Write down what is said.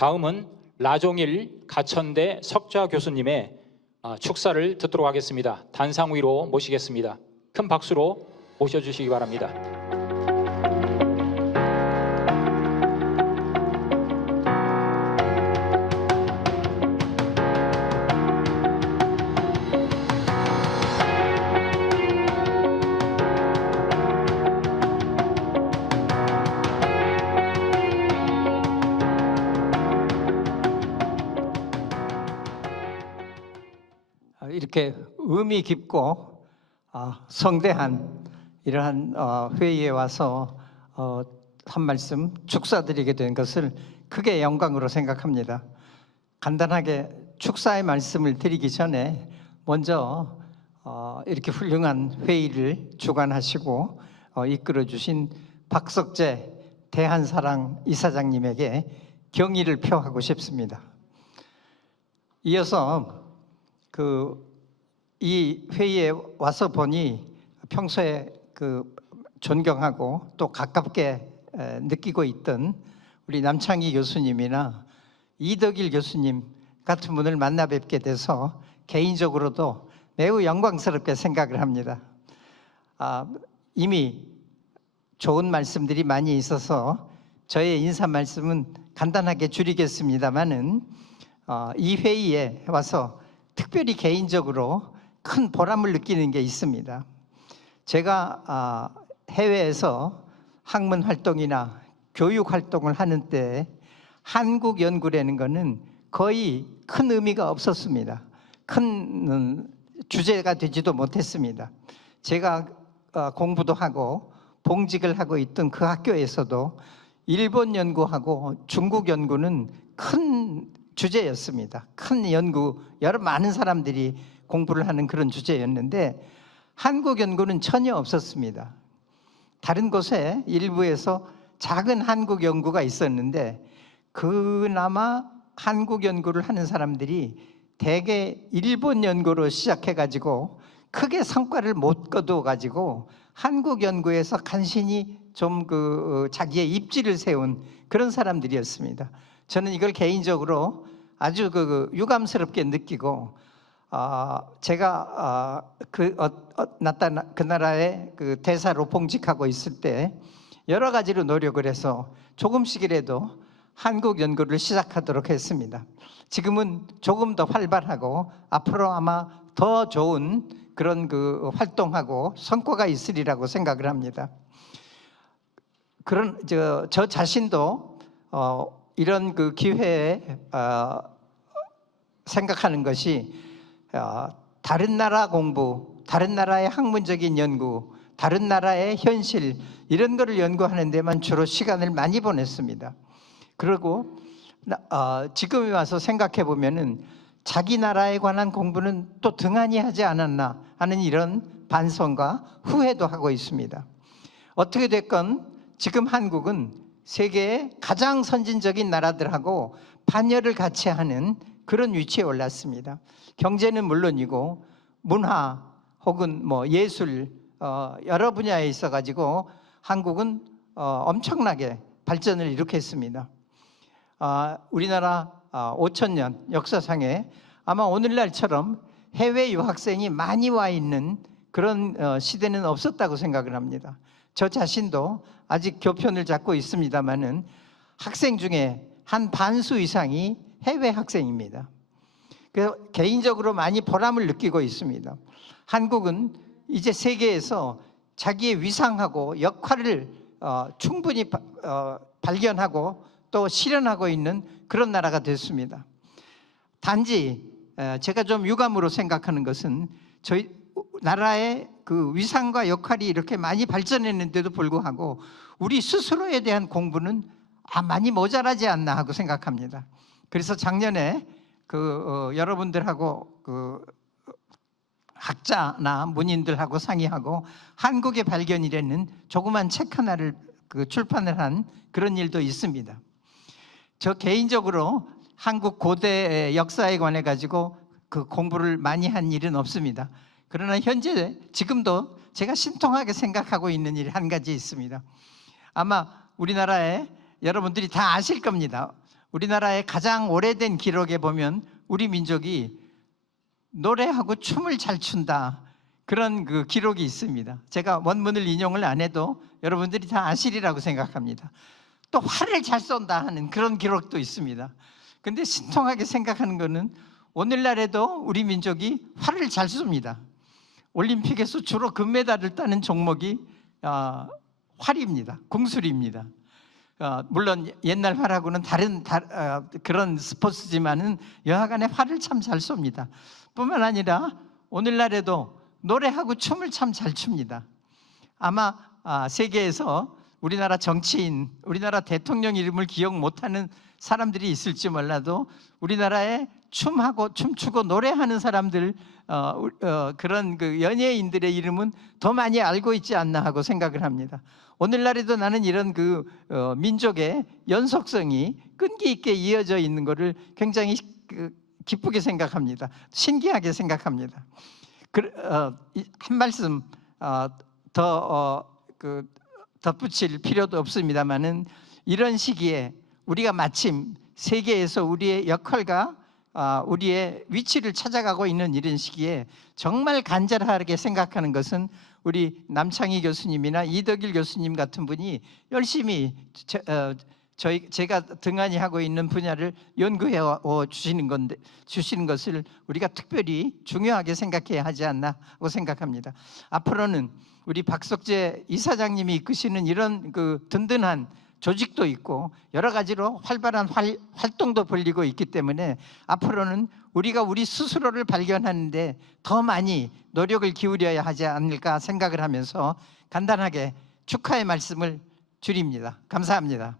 다음은 라종일 가천대 석좌 교수님의 아, 축사를 듣도록 하겠습니다. 단상 위로 모시겠습니다. 큰 박수로 모셔주시기 바랍니다. 이렇게 의미 깊고 아, 성대한 이러한 어, 회의에 와서 어, 한 말씀 축사드리게 된 것을 크게 영광으로 생각합니다. 간단하게 축사의 말씀을 드리기 전에 먼저 어, 이렇게 훌륭한 회의를 주관하시고 어, 이끌어 주신 박석재 대한사랑 이사장님에게 경의를 표하고 싶습니다. 이어서 그 이 회의에 와서 보니 평소에 그 존경하고 또 가깝게 에, 느끼고 있던 우리 남창희 교수님이나 이덕일 교수님 같은 분을 만나 뵙게 돼서 개인적으로도 매우 영광스럽게 생각을 합니다. 아, 이미 좋은 말씀들이 많이 있어서 저의 인사 말씀은 간단하게 줄이겠습니다만은 어, 이 회의에 와서 특별히 개인적으로 큰 보람을 느끼는 게 있습니다. 제가 아, 해외에서 학문 활동이나 교육 활동을 하는 때 한국 연구라는 것은 거의 큰 의미가 없었습니다. 큰 음, 주제가 되지도 못했습니다. 제가 어, 공부도 하고 봉직을 하고 있던 그 학교에서도 일본 연구하고 중국 연구는 큰 주제였습니다. 큰 연구, 여러 많은 사람들이 공부를 하는 그런 주제였는데 한국 연구는 전혀 없었습니다. 다른 곳에 일부에서 작은 한국 연구가 있었는데 그나마 한국 연구를 하는 사람들이 대개 일본 연구로 시작해 가지고 크게 성과를 못 거두어 가지고 한국 연구에서 간신히 좀 그 자기의 입지를 세운 그런 사람들이었습니다. 저는 이걸 개인적으로 아주 그 유감스럽게 느끼고 아 제가 아, 그 어, 어, 나타나 그 나라의 그 대사로 봉직하고 있을 때 여러 가지로 노력을 해서 조금씩이라도 한국 연구를 시작하도록 했습니다. 지금은 조금 더 활발하고 앞으로 아마 더 좋은 그런 그 활동하고 성과가 있으리라고 생각을 합니다. 그런 저, 저 자신도 어, 이런 그 기회에 어, 생각하는 것이 어, 다른 나라 공부, 다른 나라의 학문적인 연구, 다른 나라의 현실 이런 거를 연구하는 데만 주로 시간을 많이 보냈습니다. 그리고 나- 어, 지금에 와서 생각해 보면은 자기 나라에 관한 공부는 또 등한히 하지 않았나 하는 이런 반성과 후회도 하고 있습니다. 어떻게 됐건 지금 한국은 세계의 가장 선진적인 나라들하고 반열을 같이 하는 그런 위치에 올랐습니다. 경제는 물론이고 문화 혹은 뭐 예술 어, 여러 분야에 있어 가지고 한국은 어, 엄청나게 발전을 일으켰습니다. 아, 우리나라 아, 5천 년 역사상에 아마 오늘날처럼 해외 유학생이 많이 와 있는 그런 어, 시대는 없었다고 생각을 합니다. 저 자신도 아직 교편을 잡고 있습니다만은 학생 중에 한 반수 이상이 해외 학생입니다. 그래서 개인적으로 많이 보람을 느끼고 있습니다. 한국은 이제 세계에서 자기의 위상하고 역할을 어, 충분히 바- 어, 발견하고 또 실현하고 있는 그런 나라가 됐습니다. 단지 에, 제가 좀 유감으로 생각하는 것은 저희 나라의 그 위상과 역할이 이렇게 많이 발전했는데도 불구하고 우리 스스로에 대한 공부는 아, 많이 모자라지 않나 하고 생각합니다. 그래서 작년에 그 어, 여러분들하고 그 학자나 문인들하고 상의하고 한국의 발견이라는 조그만 책 하나를 그 출판을 한 그런 일도 있습니다. 저 개인적으로 한국 고대 역사에 관해 가지고 그 공부를 많이 한 일은 없습니다. 그러나 현재 지금도 제가 신통하게 생각하고 있는 일이 한 가지 있습니다. 아마 우리나라에 여러분들이 다 아실 겁니다. 우리나라의 가장 오래된 기록에 보면 우리 민족이 노래하고 춤을 잘 춘다 그런 그 기록이 있습니다. 제가 원문을 인용을 안 해도 여러분들이 다 아시리라고 생각합니다. 또 활을 잘 쏜다 하는 그런 기록도 있습니다. 근데 신통하게 생각하는 것은 오늘날에도 우리 민족이 활을 잘 쏩니다. 올림픽에서 주로 금메달을 따는 종목이 어, 활입니다. 궁술입니다. 어, 물론 옛날 활하고는 다른 다, 어, 그런 스포츠지만은 여하간에 활을 참잘 쏩니다. 뿐만 아니라 오늘날에도 노래하고 춤을 참 잘 춥니다. 아마 아, 세계에서 우리나라 정치인, 우리나라 대통령 이름을 기억 못하는 사람들이 있을지 몰라도 우리나라에 춤하고 춤추고 노래하는 사람들 어, 우- 어, 그런 그 연예인들의 이름은 더 많이 알고 있지 않나 하고 생각을 합니다. 오늘날에도 나는 이런 그 어, 민족의 연속성이 끈기 있게 이어져 있는 것을 굉장히 그, 기쁘게 생각합니다. 신기하게 생각합니다. 그, 어, 이- 한 말씀 어, 더 어, 그, 덧붙일 필요도 없습니다만은 이런 시기에 우리가 마침 세계에서 우리의 역할과 아, 우리의 위치를 찾아가고 있는 이런 시기에 정말 간절하게 생각하는 것은 우리 남창희 교수님이나 이덕일 교수님 같은 분이 열심히 저, 어, 저희 제가 등한히 하고 있는 분야를 연구해 어, 주시는 건데 주시는 것을 우리가 특별히 중요하게 생각해야 하지 않나 하고 생각합니다. 앞으로는 우리 박석재 이사장님이 이끄시는 이런 그 든든한 조직도 있고 여러 가지로 활발한 활, 활동도 벌리고 있기 때문에 앞으로는 우리가 우리 스스로를 발견하는데 더 많이 노력을 기울여야 하지 않을까 생각을 하면서 간단하게 축하의 말씀을 드립니다. 감사합니다.